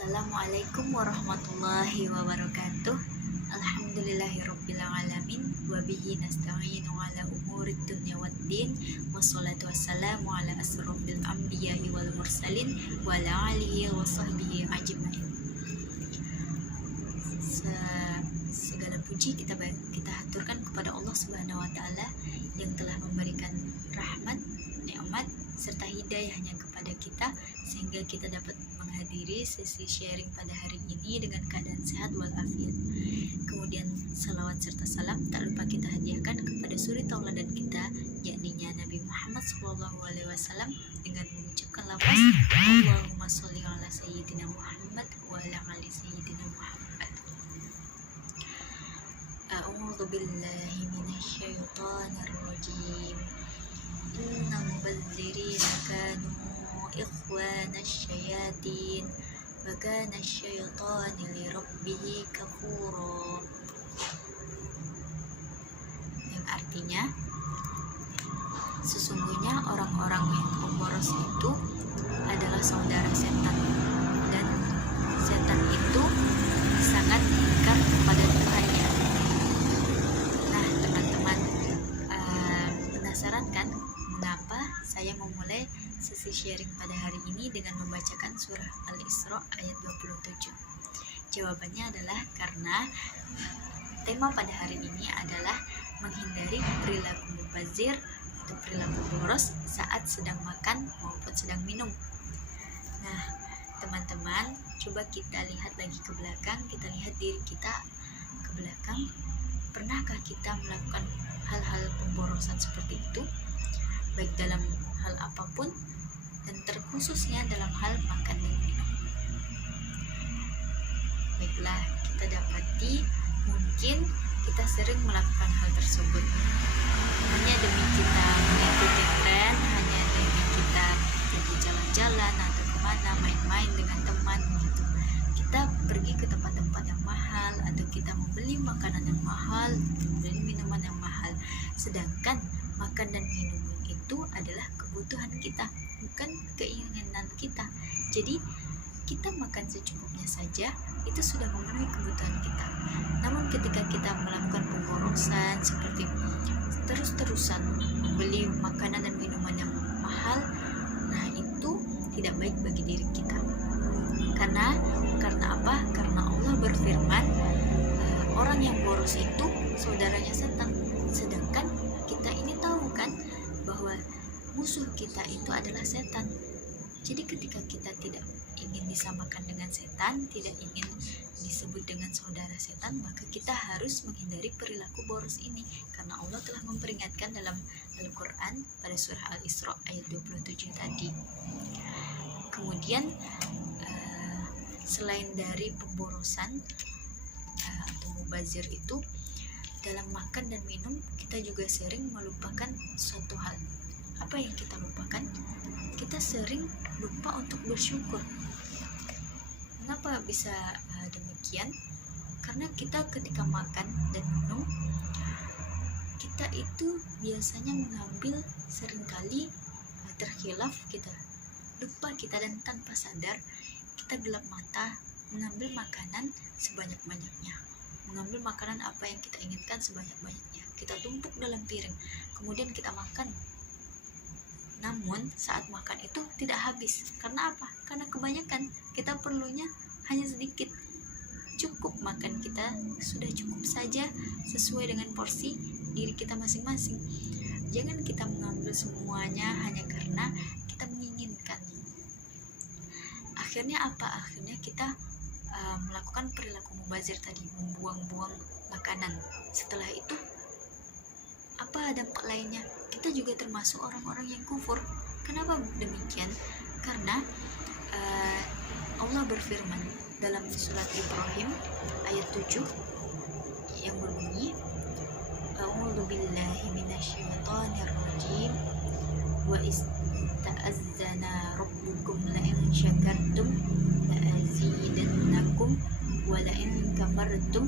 Assalamualaikum warahmatullahi wabarakatuh. Alhamdulillahirrabbilalamin. Wabihi nasta'inu ala umurid dunya waddin. Wassalatu wassalamu ala asrofil anbiya'i wal mursalin wa ala alihi wa sahbihi ajma'in. Segala puji kita haturkan kepada Allah Subhanahu wa taala yang telah memberikan rahmat, nikmat serta hidayahnya kepada kita sehingga kita dapat menghadiri sesi sharing pada hari ini dengan keadaan sehat walafiat. Kemudian salawat serta salam tak lupa kita hadiahkan kepada suri tauladan kita, yakni Nabi Muhammad SAW, dengan mengucapkan lafaz Allahumma sholli ala sayyidina Muhammad wa ala ali sayyidina Muhammad. A'udzu billahi minasyaitonir rajim. Innal mubazzirina kanu ikhwanasy syayatin wa kana asy-syaitanu li rabbih kafura. Yang artinya, sesungguhnya orang-orang yang pemboros itu adalah saudara setan, dan setan itu sangat ingkar kepada Tuhannya. Nah, teman-teman, penasaran kan mengapa saya memulai sesi sharing pada hari ini dengan membacakan surah Al-Isra ayat 27? Jawabannya adalah karena tema pada hari ini adalah menghindari perilaku mubazir atau perilaku boros saat sedang makan maupun sedang minum. Nah, teman-teman, coba kita lihat lagi ke belakang, kita lihat diri kita ke belakang. Pernahkah kita melakukan hal-hal pemborosan seperti itu? Baik dalam hal apapun, dan terkhususnya dalam hal makan dan minum. Baiklah, kita dapati mungkin kita sering melakukan hal tersebut hanya demi kita mengikuti tren, hanya demi kita pergi jalan-jalan atau kemana, main-main dengan teman gitu. Kita pergi ke tempat-tempat yang mahal, atau kita membeli makanan yang mahal, membeli minuman yang mahal, sedangkan makan dan minum itu adalah kebutuhan kita, bukan keinginan kita. Jadi kita makan secukupnya saja, itu sudah memenuhi kebutuhan kita. Namun ketika kita melakukan pemborosan seperti terus-terusan membeli makanan dan minuman yang mahal, nah itu tidak baik bagi diri kita. Karena apa? Karena Allah berfirman, orang yang boros itu saudaranya setan. Sedangkan kita ini tahu kan bahwa musuh kita itu adalah setan. Jadi ketika kita tidak ingin disamakan dengan setan, tidak ingin disebut dengan saudara setan, maka kita harus menghindari perilaku boros ini, karena Allah telah memperingatkan dalam Al-Quran pada surah Al-Isra ayat 27 tadi. Kemudian selain dari pemborosan atau mubazir itu, dalam makan dan minum kita juga sering melupakan suatu hal. Apa yang kita lupakan? Kita sering lupa untuk bersyukur. Mengapa bisa demikian? Karena kita ketika makan dan minum, kita itu biasanya mengambil seringkali terkhilaf, kita lupa kita, dan tanpa sadar kita gelap mata mengambil makanan sebanyak-banyaknya, mengambil makanan apa yang kita inginkan sebanyak-banyaknya, kita tumpuk dalam piring, kemudian kita makan. Namun saat makan itu tidak habis. Karena apa? Karena kebanyakan, kita perlunya hanya sedikit. Cukup makan kita, sudah cukup saja sesuai dengan porsi diri kita masing-masing. Jangan kita mengambil semuanya hanya karena kita menginginkan. Akhirnya apa? Akhirnya kita melakukan perilaku mubazir tadi, membuang-buang makanan. Setelah itu apa dampak lainnya? Kita juga termasuk orang-orang yang kufur. Kenapa demikian? Karena Allah berfirman dalam surat Ibrahim ayat 7 yang berbunyi, A'udzu billahi minasyaitonir rajim, wa ista'azzana rabbukum la in syakartum la azidannakum wa la in kafartum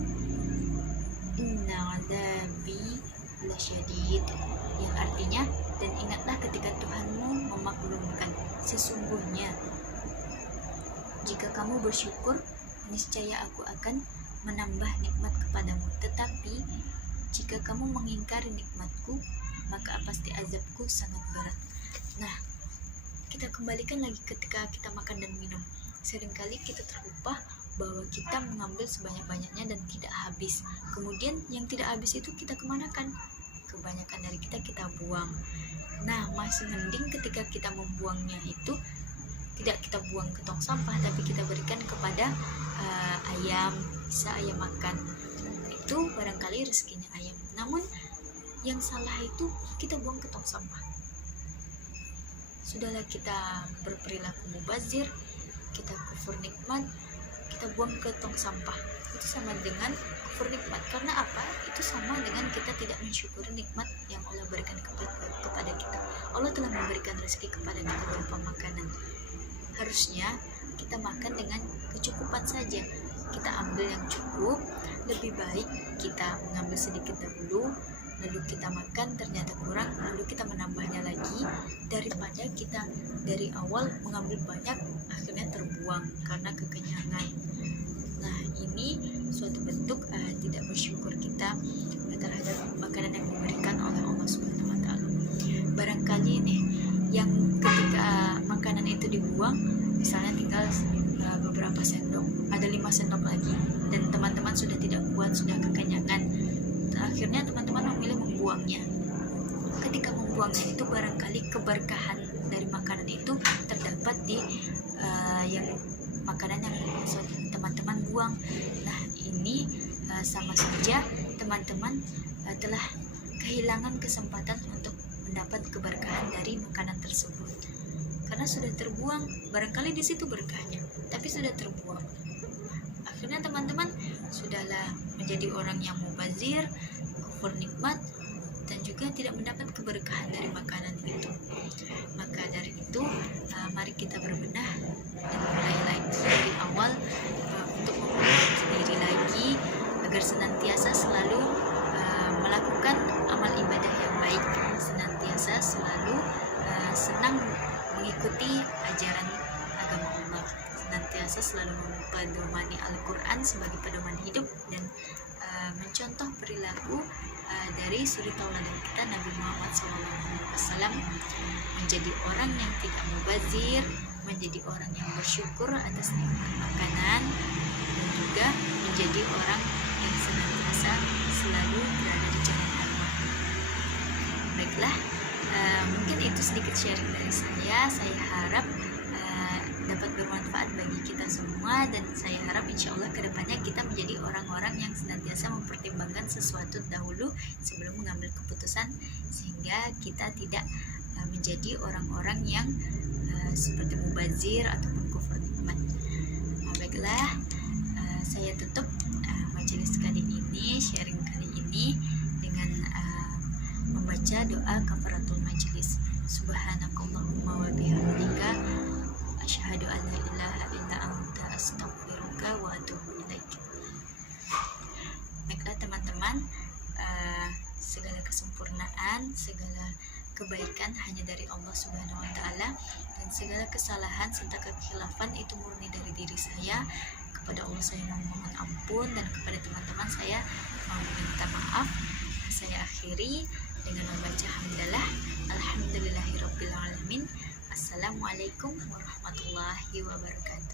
inna 'adzabi lasyadid. Yang artinya, dan ingatlah ketika Tuhanmu memaklumkan, sesungguhnya Jika kamu bersyukur, niscaya aku akan menambah nikmat kepadamu. Tetapi jika kamu mengingkari nikmatku, maka pasti azabku sangat berat. Nah, kita kembalikan lagi ketika kita makan dan minum. Seringkali kita terlupa bahwa kita mengambil sebanyak-banyaknya dan tidak habis. Kemudian yang tidak habis itu kita kemanakan? Kebanyakan dari kita buang. Nah, masih mending ketika kita membuangnya itu tidak kita buang ke tong sampah, tapi kita berikan kepada ayam, bisa ayam makan. Itu barangkali rezekinya ayam. Namun yang salah itu kita buang ke tong sampah. Sudahlah kita berperilaku mubazir, kita kufur nikmat, kita buang ke tong sampah. Itu sama dengan kufur nikmat. Karena apa? Itu sama dengan kita tidak mensyukuri nikmat yang Allah berikan kepada kita. Allah telah memberikan rezeki kepada kita berupa makanan. Harusnya kita makan dengan kecukupan saja. Kita ambil yang cukup. Lebih baik kita mengambil sedikit dahulu, lalu kita makan, ternyata kurang, lalu kita menambahnya lagi, daripada kita dari awal mengambil banyak akhirnya terbuang karena kekenyangan. Nah, ini suatu bentuk tidak bersyukur kita terhadap makanan yang diberikan oleh Allah Subhanahu wa Ta'ala. Barangkali nih yang ketika makanan itu dibuang, misalnya tinggal beberapa sendok, ada 5 sendok lagi, dan teman-teman sudah tidak kuat, sudah kekenyangan, akhirnya teman-teman memilih membuangnya. Ketika membuangnya itu barangkali keberkahan dari makanan itu terdapat di yang makanan yang teman-teman buang. Nah, ini sama saja teman-teman telah kehilangan kesempatan untuk mendapat keberkahan dari makanan tersebut. Karena sudah terbuang, barangkali di situ berkahnya, tapi sudah terbuang. Akhirnya teman-teman sudahlah menjadi orang yang mubazir, kufur nikmat, dan juga tidak mendapat keberkahan dari makanan itu. Maka dari itu, mari kita berbenah dan mulai lagi dari awal untuk memperbaiki diri lagi agar senantiasa selalu melakukan amal ibadah yang baik, senantiasa selalu senang mengikuti ajaran agama Allah, senantiasa selalu mempedomani Al-Quran sebagai pedoman hidup, dan mencontoh perilaku dari suri tauladan kita Nabi Muhammad SAW, menjadi orang yang tidak mubazir, menjadi orang yang bersyukur atas nikmat makanan, dan juga menjadi orang yang senantiasa selalu berada di jalan Allah. Baiklah, mungkin itu sedikit sharing dari saya. Saya harap dapat bermanfaat bagi kita semua, dan saya harap insya Allah kedepannya kita menjadi orang-orang yang senantiasa mempertimbangkan sesuatu dahulu sebelum mengambil keputusan, sehingga kita tidak menjadi orang-orang yang seperti mubazir ataupun kufur nikmat. Baiklah, saya tutup majelis kali ini, sharing kali ini dengan membaca doa kafaratul majelis. Subhanakallahumma wa bihamdika asyhadu an la ilaha illa anta astaghfiruka wa atubu ilaik. Baiklah teman-teman, segala kesempurnaan, segala kebaikan hanya dari Allah Subhanahu wa Ta'ala, dan segala kesalahan serta kekhilafan itu murni dari diri saya. Kepada Allah saya memohon ampun, dan kepada teman-teman saya mau meminta maaf. Saya akhiri dengan membaca hamdalah alhamdulillahirabbil alamin. Assalamualaikum warahmatullahi wabarakatuh.